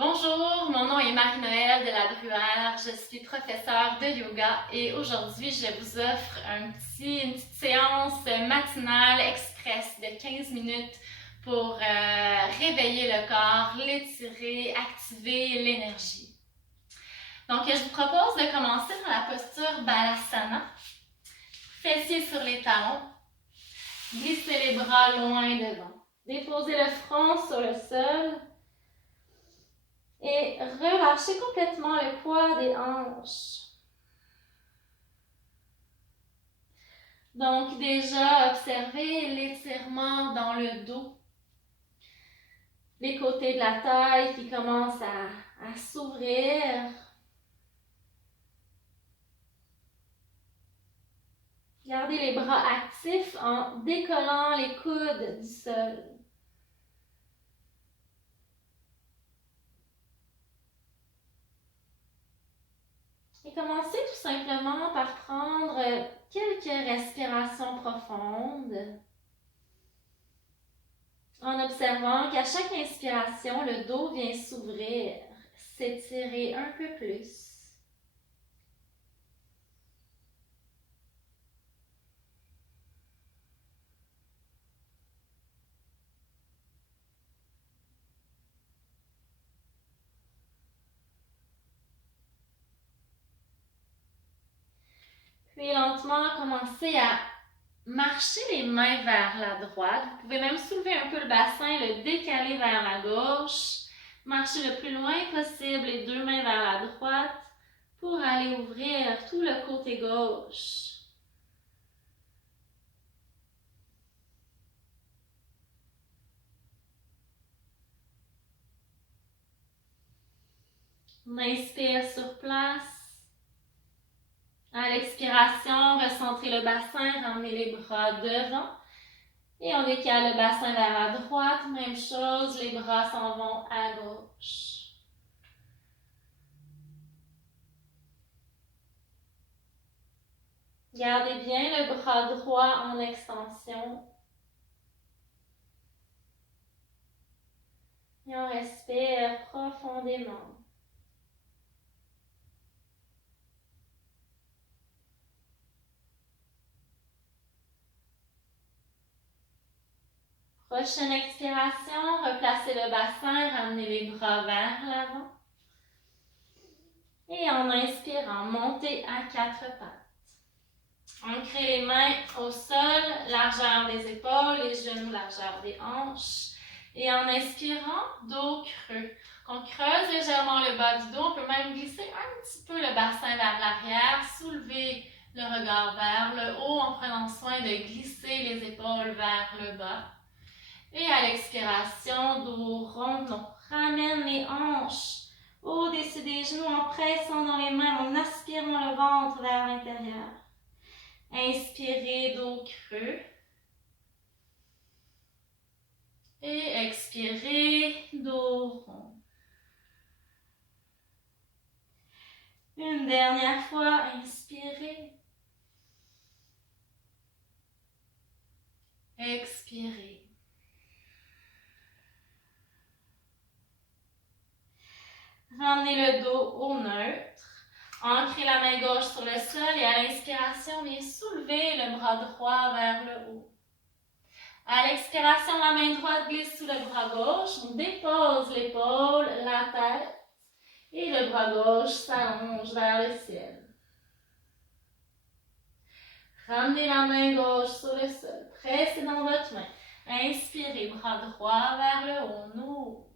Bonjour, mon nom est Marie-Noëlle de la Bruyère, je suis professeure de yoga et aujourd'hui je vous offre une petite séance matinale express de 15 minutes pour réveiller le corps, l'étirer, activer l'énergie. Donc je vous propose de commencer dans la posture Balasana, fessiers sur les talons, glissez les bras loin devant, déposez le front sur le sol. Et relâchez complètement le poids des hanches. Donc déjà, observez l'étirement dans le dos. Les côtés de la taille qui commencent à s'ouvrir. Gardez les bras actifs en décollant les coudes du sol. Et commencez tout simplement par prendre quelques respirations profondes en observant qu'à chaque inspiration, le dos vient s'ouvrir, s'étirer un peu plus. Puis lentement, commencez à marcher les mains vers la droite. Vous pouvez même soulever un peu le bassin, le décaler vers la gauche. Marchez le plus loin possible les deux mains vers la droite pour aller ouvrir tout le côté gauche. On inspire sur place. À l'expiration, recentrez le bassin, ramenez les bras devant. Et on décale le bassin vers la droite. Même chose, les bras s'en vont à gauche. Gardez bien le bras droit en extension. Et on respire profondément. Prochaine expiration, replacez le bassin, ramenez les bras vers l'avant. Et en inspirant, montez à quatre pattes. Ancrez les mains au sol, largeur des épaules, les genoux, largeur des hanches. Et en inspirant, dos creux. On creuse légèrement le bas du dos, on peut même glisser un petit peu le bassin vers l'arrière, soulever le regard vers le haut en prenant soin de glisser les épaules vers le bas. Et à l'expiration, dos rond, on ramène les hanches au-dessus des genoux en pressant dans les mains, en aspirant le ventre vers l'intérieur. Inspirez, dos creux. Et expirez, dos rond. Une dernière fois, inspirez. Expirez. Ramenez le dos au neutre. Ancrez la main gauche sur le sol et à l'inspiration, venez soulever le bras droit vers le haut. À l'expiration, la main droite glisse sous le bras gauche. On dépose l'épaule, la tête et le bras gauche s'allonge vers le ciel. Ramenez la main gauche sur le sol. Pressez dans votre main. Inspirez, bras droit vers le haut. On ouvre.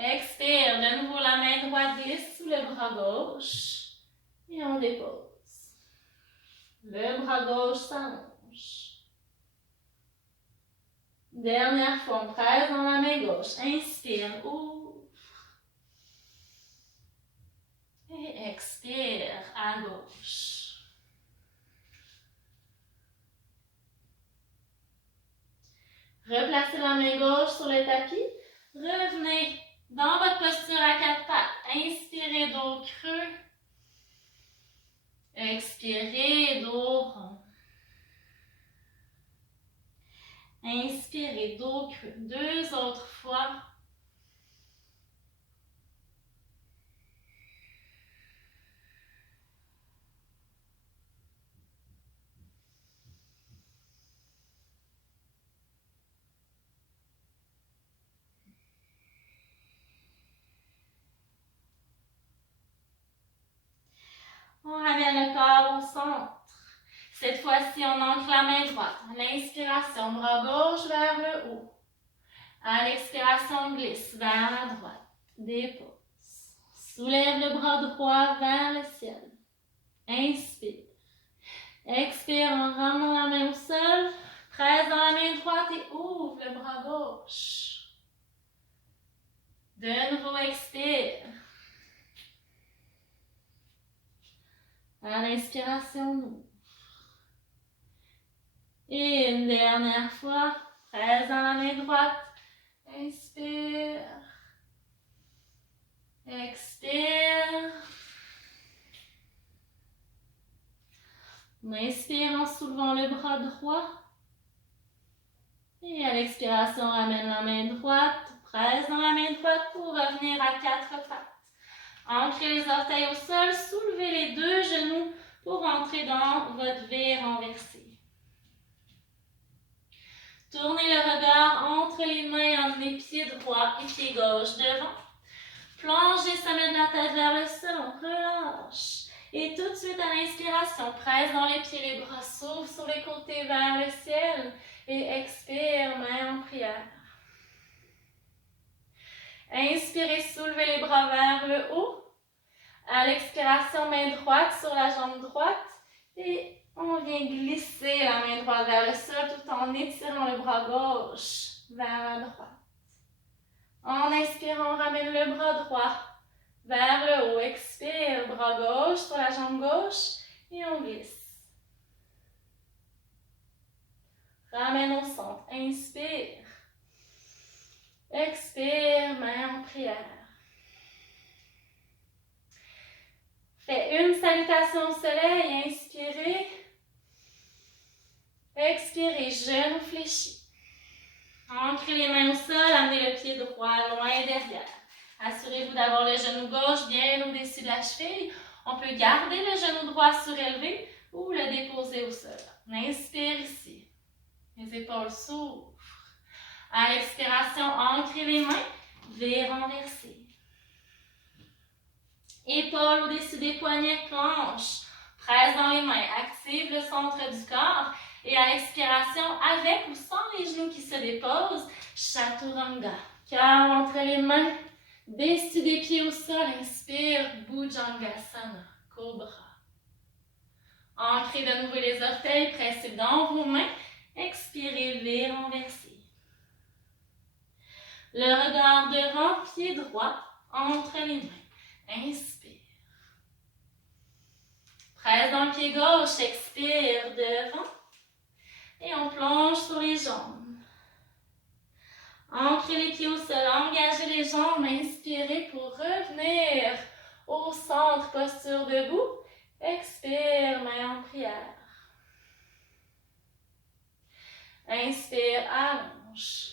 Expire, de nouveau la main droite glisse sous le bras gauche et on dépose. Le bras gauche s'allonge. Dernière fois, on presse dans la main gauche. Inspire, ouvre. Et expire à gauche. Replacez la main gauche sur le tapis. Revenez dans votre posture à quatre pattes. Inspirez, dos creux. Expirez, dos rond. Inspirez, dos creux. Deux autres fois. ramène le corps au centre. Cette fois-ci, on ancre la main droite. À l'inspiration, bras gauche vers le haut. À l'expiration, on glisse vers la droite. Dépose. Soulève le bras droit vers le ciel. Inspire. Expire en ramenant la main au sol. Presse dans la main droite et ouvre le bras gauche. De nouveau, expire. À l'inspiration, ouvre. Et une dernière fois, presse dans la main droite. Inspire. Expire. On inspire en soulevant le bras droit. Et à l'expiration, ramène la main droite. Presse dans la main droite pour revenir à 4 pattes. Ancrez les orteils au sol. Soulevez les 2 genoux pour entrer dans votre V renversé. Tournez le regard entre les mains, emmenez pied droit et pied gauche devant. Plongez le sommet de la tête vers le sol, on relâche. Et tout de suite à l'inspiration, presse dans les pieds, les bras s'ouvrent sur les côtés vers le ciel. Et expire, main en prière. Inspirez, soulevez les bras vers le haut. À l'expiration, main droite sur la jambe droite. Et on vient glisser la main droite vers le sol tout en étirant le bras gauche vers la droite. En inspirant, on ramène le bras droit vers le haut. Expire, bras gauche sur la jambe gauche et on glisse. Ramène au centre. Inspire. Expire, main en prière. Fais une salutation au soleil. Inspirez. Expirez, genou fléchi. Ancrez les mains au sol, amenez le pied droit loin derrière. Assurez-vous d'avoir le genou gauche bien au-dessus de la cheville. On peut garder le genou droit surélevé ou le déposer au sol. On inspire ici. Les épaules s'ouvrent. À l'expiration, ancrez les mains, V renversé. Épaules au-dessus des poignets, planche. Presse dans les mains, active le centre du corps. Et à l'expiration, avec ou sans les genoux qui se déposent, Chaturanga. Cœur entre les mains, dessus des pieds au sol, inspire, Bhujangasana, Cobra. Ancrez de nouveau les orteils, pressez dans vos mains, expirez, V renversé. Le regard devant, pied droit, entre les mains, inspire. Presse dans le pied gauche, expire, devant. Et on plonge sur les jambes. Ancrez les pieds au sol, engagez les jambes, inspirez pour revenir au centre, posture debout. Expire, main en prière. Inspire, allonge.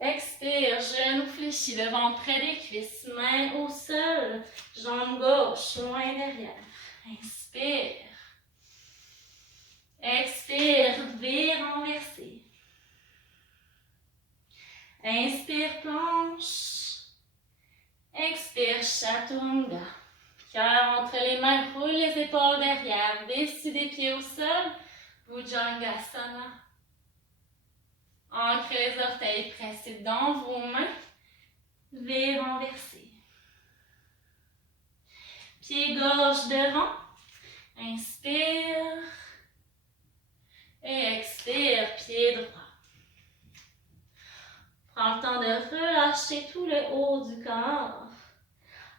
Expire, genou fléchi, le ventre près des cuisses, main au sol, jambe gauche, loin derrière. Inspire. Expire, V renversé. Inspire, planche. Expire, Chaturanga. Cœur entre les mains, roule les épaules derrière, dessus des pieds au sol, Bhujangasana. Ancrez les orteils, pressez dans vos mains, V renversé. Pied gauche devant, inspire. Et expire, pied droit. Prends le temps de relâcher tout le haut du corps.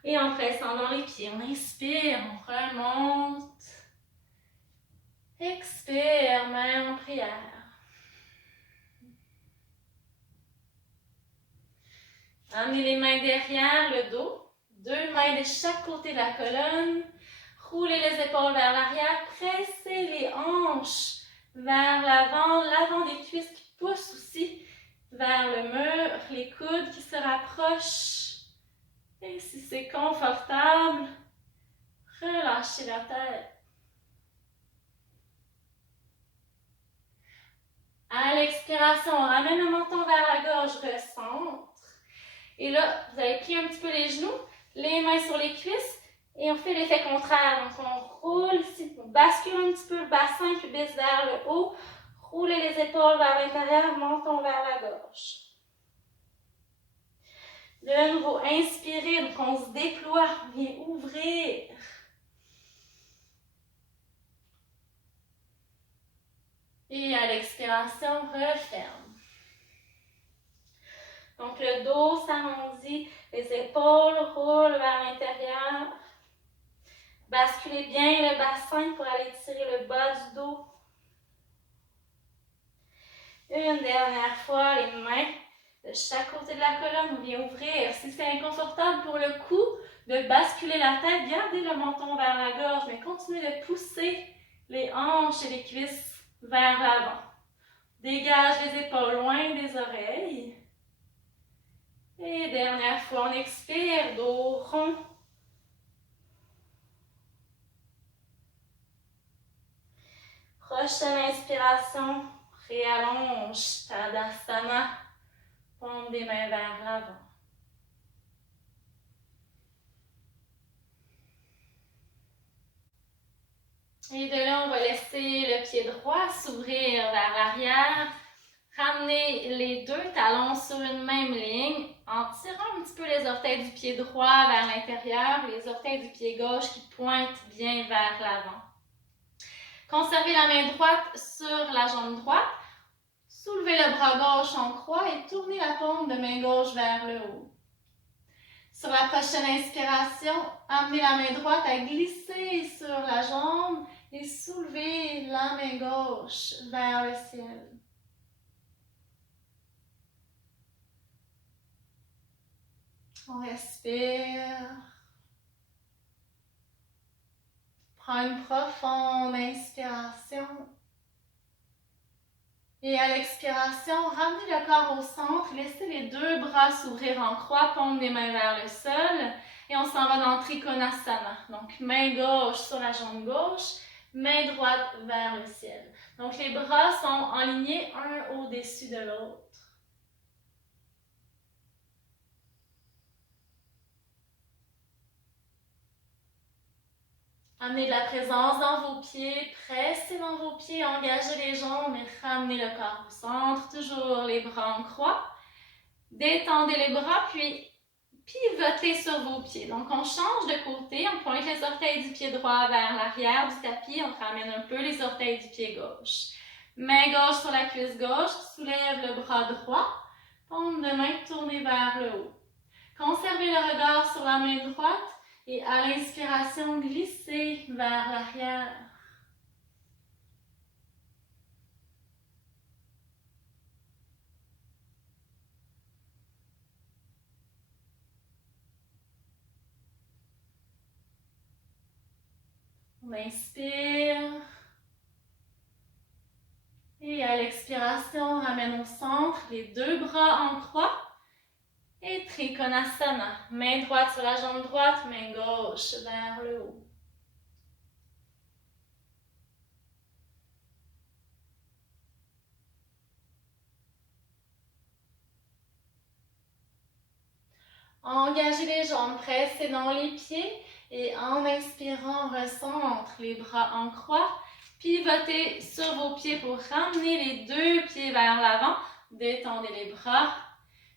Et en pressant dans les pieds, on inspire, on remonte. Expire, main en prière. Amenez les mains derrière le dos. 2 mains de chaque côté de la colonne. Roulez les épaules vers l'arrière. Pressez les hanches vers l'avant, l'avant des cuisses qui poussent aussi vers le mur, les coudes qui se rapprochent. Et si c'est confortable, relâchez la tête. À l'expiration, on ramène le menton vers la gorge, recentre. Et là, vous allez plier un petit peu les genoux, les mains sur les cuisses Et on fait l'effet contraire. Donc, on roule ici, on bascule un petit peu le bassin, pubis vers le haut. Roulez les épaules vers l'intérieur, menton vers la gorge. De nouveau, inspirez, donc on se déploie, on vient ouvrir. Et à l'expiration, referme. Donc le dos s'arrondit, les épaules roulent vers l'intérieur. Basculez bien le bassin pour aller tirer le bas du dos. Une dernière fois, les mains de chaque côté de la colonne, on vient ouvrir. Si c'est inconfortable pour le cou, de basculer la tête, gardez le menton vers la gorge, mais continuez de pousser les hanches et les cuisses vers l'avant. Dégage les épaules loin des oreilles. Et dernière fois, on expire, dos rond. Prochaine inspiration, réallonge Tadasana, paume des mains vers l'avant. Et de là, on va laisser le pied droit s'ouvrir vers l'arrière. Ramenez les deux talons sur une même ligne en tirant un petit peu les orteils du pied droit vers l'intérieur, les orteils du pied gauche qui pointent bien vers l'avant. Conservez la main droite sur la jambe droite. Soulevez le bras gauche en croix et tournez la paume de main gauche vers le haut. Sur la prochaine inspiration, amenez la main droite à glisser sur la jambe et soulevez la main gauche vers le ciel. On respire. Prends une profonde inspiration. Et à l'expiration, ramenez le corps au centre, laissez les deux bras s'ouvrir en croix, paume des mains vers le sol. Et on s'en va dans Trikonasana. Donc, main gauche sur la jambe gauche, main droite vers le ciel. Donc, les bras sont alignés un au-dessus de l'autre. Amenez de la présence dans vos pieds, pressez dans vos pieds, engagez les jambes et ramenez le corps au centre. Toujours les bras en croix. Détendez les bras, puis pivotez sur vos pieds. Donc, on change de côté, on pointe les orteils du pied droit vers l'arrière du tapis, on ramène un peu les orteils du pied gauche. Main gauche sur la cuisse gauche, soulève le bras droit, paume de main tournée vers le haut. Conservez le regard sur la main droite et à l'inspiration, glissez vers l'arrière. On inspire. Et à l'expiration, on ramène au centre les deux bras en croix. Et Trikonasana. Main droite sur la jambe droite, main gauche vers le haut. Engagez les jambes, pressez dans les pieds et en inspirant, recentre les bras en croix. Pivotez sur vos pieds pour ramener les deux pieds vers l'avant. Détendez les bras.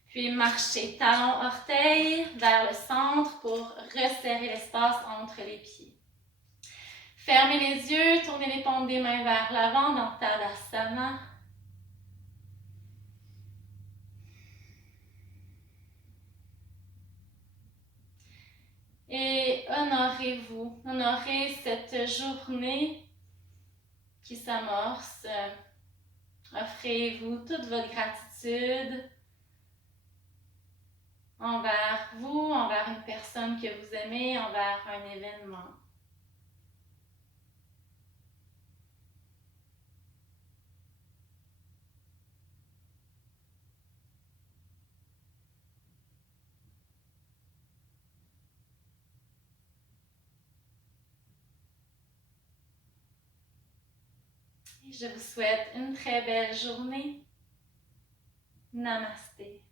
Puis marchez talons, orteils vers le centre pour resserrer l'espace entre les pieds. Fermez les yeux, tournez les paumes des mains vers l'avant dans Tadasana. Et honorez-vous, honorez cette journée qui s'amorce. Offrez-vous toute votre gratitude envers vous, envers une personne que vous aimez, envers un événement. Je vous souhaite une très belle journée. Namasté.